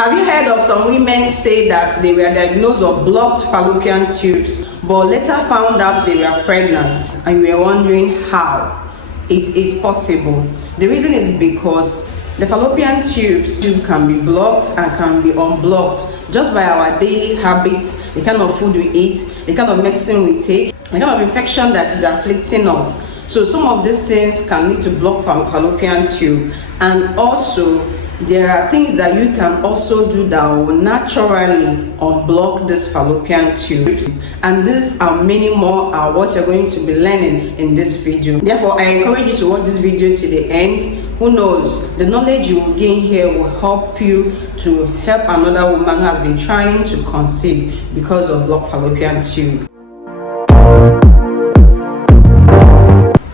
Have you heard of some women say that they were diagnosed with blocked fallopian tubes, but later found out they were pregnant, and you were wondering how? It is possible. The reason is because the fallopian tubes can be blocked and can be unblocked just by our daily habits, the kind of food we eat, the kind of medicine we take, the kind of infection that is afflicting us. So some of these things can lead to blocked fallopian tube, and also there are things that you can also do that will naturally unblock this fallopian tubes, and these and many more are what you're going to be learning in this video. Therefore, I encourage you to watch this video to the end. Who knows, the knowledge you will gain here will help you to help another woman who has been trying to conceive because of blocked fallopian tube.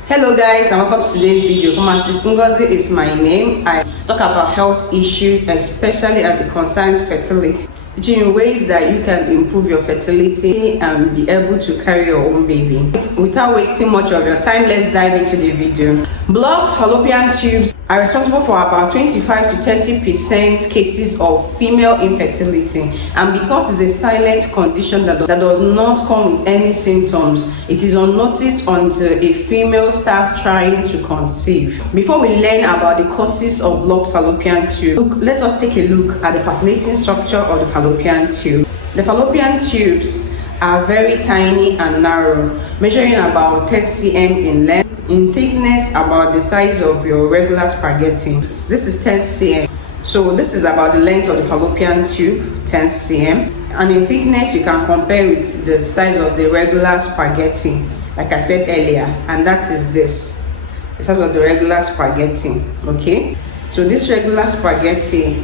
Hello guys, and welcome to today's video. Pharmacist Ngozi is my name. I talk about health issues, especially as it concerns fertility, teaching ways that you can improve your fertility and be able to carry your own baby. Without wasting much of your time, let's dive into the video. Blocked fallopian tubes are responsible for about 25 to 30% cases of female infertility, and because it's a silent condition that does not come with any symptoms, it is unnoticed until a female starts trying to conceive. Before we learn about the causes of blocked fallopian tube, let us take a look at the fascinating structure of the fallopian tube. The fallopian tubes are very tiny and narrow, measuring about 10 cm in length, in thickness about the size of your regular spaghetti. This is 10 cm. So this is about the length of the fallopian tube, 10 cm. And in thickness, you can compare with the size of the regular spaghetti, like I said earlier, and that is this, the size of the regular spaghetti. Okay, so this regular spaghetti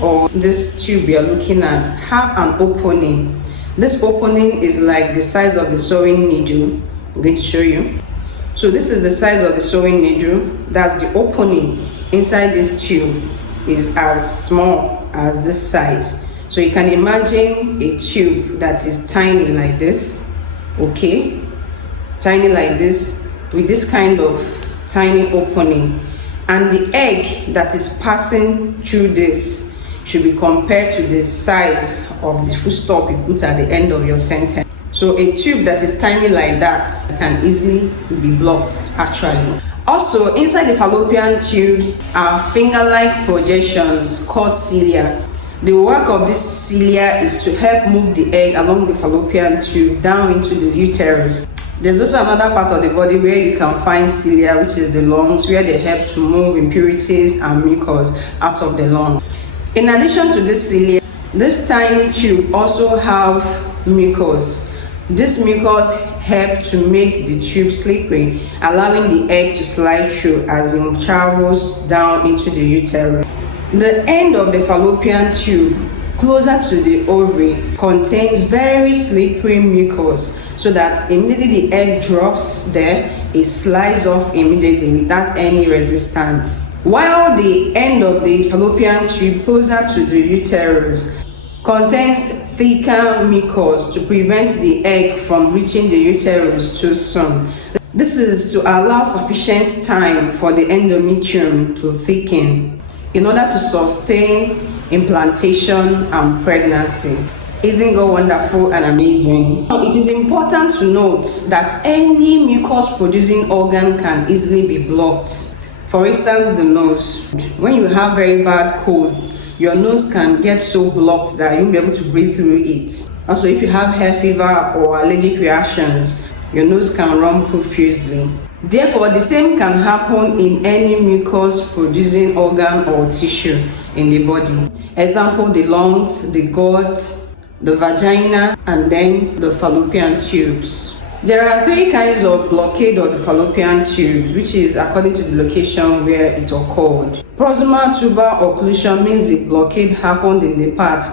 or this tube you're looking at have an opening. This opening is like the size of the sewing needle. I'm going to show you. So this is the size of the sewing needle. That's the opening inside this tube is as small as this size. So you can imagine a tube that is tiny like this, okay, tiny like this, with this kind of tiny opening, and the egg that is passing through this should be compared to the size of the full stop you put at the end of your sentence. So a tube that is tiny like that can easily be blocked actually. Also, inside the fallopian tubes are finger-like projections called cilia. The work of this cilia is to help move the egg along the fallopian tube down into the uterus. There's also another part of the body where you can find cilia, which is the lungs, where they help to move impurities and mucus out of the lung. In addition to this cilia, this tiny tube also have mucus. This mucus helps to make the tube slippery, allowing the egg to slide through as it travels down into the uterus. The end of the fallopian tube, closer to the ovary, contains very slippery mucus, so that immediately the egg drops there, it slides off immediately without any resistance. While the end of the fallopian tube, closer to the uterus, contains thicker mucus to prevent the egg from reaching the uterus too soon. This is to allow sufficient time for the endometrium to thicken in order to sustain implantation and pregnancy. Isn't God wonderful and amazing? It is important to note that any mucus producing organ can easily be blocked. For instance, the nose. When you have very bad cold, your nose can get so blocked that you won't be able to breathe through it. Also, if you have hair fever or allergic reactions, your nose can run profusely. Therefore, the same can happen in any mucus producing organ or tissue in the body. Example, the lungs, the gut, the vagina, and then the fallopian tubes. There are three kinds of blockade of the fallopian tubes, which is according to the location where it occurred. Proximal tubal occlusion means the blockade happened in the part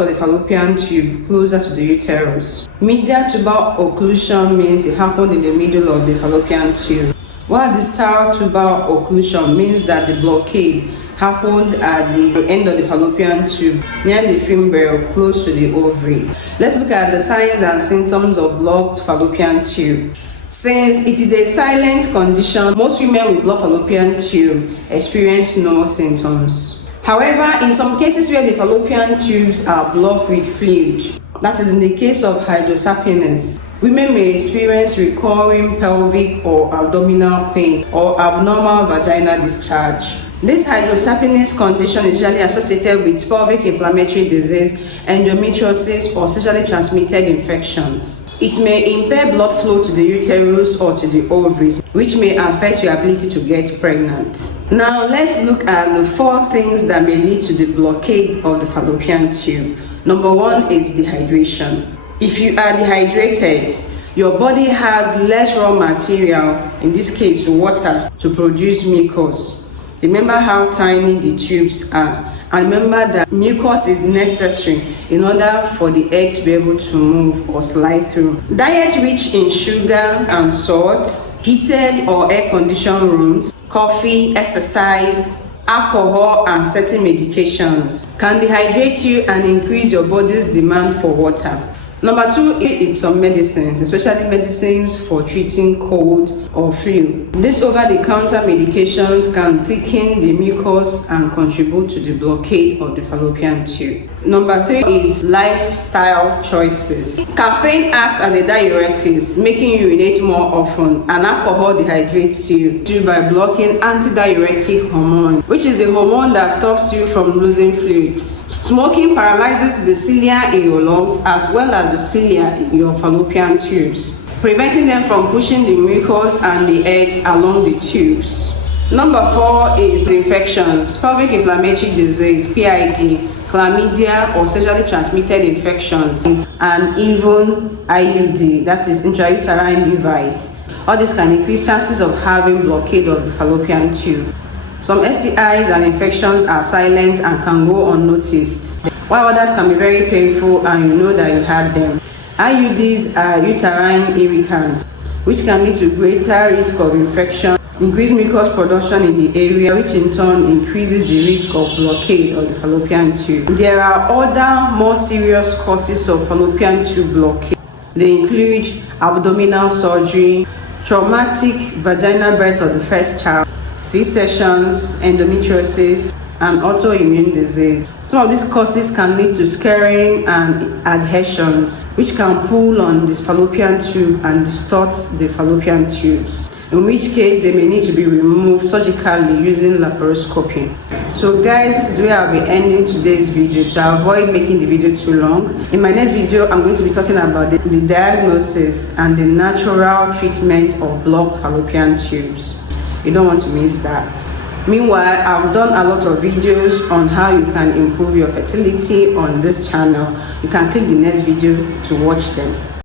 of the fallopian tube closer to the uterus. Medial tubal occlusion means it happened in the middle of the fallopian tube. While distal tubal occlusion means that the blockade happened at the end of the fallopian tube near the fembrel close to the ovary. Let's look at the signs and symptoms of blocked fallopian tube. Since it is a silent condition, most women with blocked fallopian tube experience no symptoms. However, in some cases where the fallopian tubes are blocked with fluid, that is in the case of hydrosapiens, women may experience recurring pelvic or abdominal pain or abnormal vaginal discharge. This hydrosapiens condition is usually associated with pelvic inflammatory disease, endometriosis, or sexually transmitted infections. It may impair blood flow to the uterus or to the ovaries, which may affect your ability to get pregnant. Now, let's look at the 4 things that may lead to the blockade of the fallopian tube. Number 1 is dehydration. If you are dehydrated, your body has less raw material, in this case water, to produce mucus. Remember how tiny the tubes are, and remember that mucus is necessary in order for the egg to be able to move or slide through. Diet rich in sugar and salt, heated or air-conditioned rooms, coffee, exercise, alcohol, and certain medications can dehydrate you and increase your body's demand for water. Number 2 is some medicines, especially medicines for treating cold or flu. These over-the-counter medications can thicken the mucus and contribute to the blockade of the fallopian tube. Number 3 is lifestyle choices. Caffeine acts as a diuretic, making you urinate more often, and alcohol dehydrates you by blocking antidiuretic hormone, which is the hormone that stops you from losing fluids. Smoking paralyzes the cilia in your lungs as well as the cilia in your fallopian tubes, preventing them from pushing the mucus and the eggs along the tubes. Number 4 is infections, pelvic inflammatory disease, PID, chlamydia or sexually transmitted infections, and even IUD, that is intrauterine device. All this can increase chances of having blockade of the fallopian tube. Some STIs and infections are silent and can go unnoticed, while others can be very painful and you know that you had them. IUDs are uterine irritants, which can lead to greater risk of infection, increased mucus production in the area, which in turn increases the risk of blockade of the fallopian tube. There are other more serious causes of fallopian tube blockade. They include abdominal surgery, traumatic vaginal birth of the first child, C-sections, endometriosis, and autoimmune disease. Some of these causes can lead to scarring and adhesions, which can pull on the fallopian tube and distort the fallopian tubes, in which case they may need to be removed surgically using laparoscopy. So guys, this is where I'll be ending today's video to avoid making the video too long. In my next video, I'm going to be talking about the diagnosis and the natural treatment of blocked fallopian tubes. You don't want to miss that. Meanwhile, I've done a lot of videos on how you can improve your fertility on this channel. You can click the next video to watch them.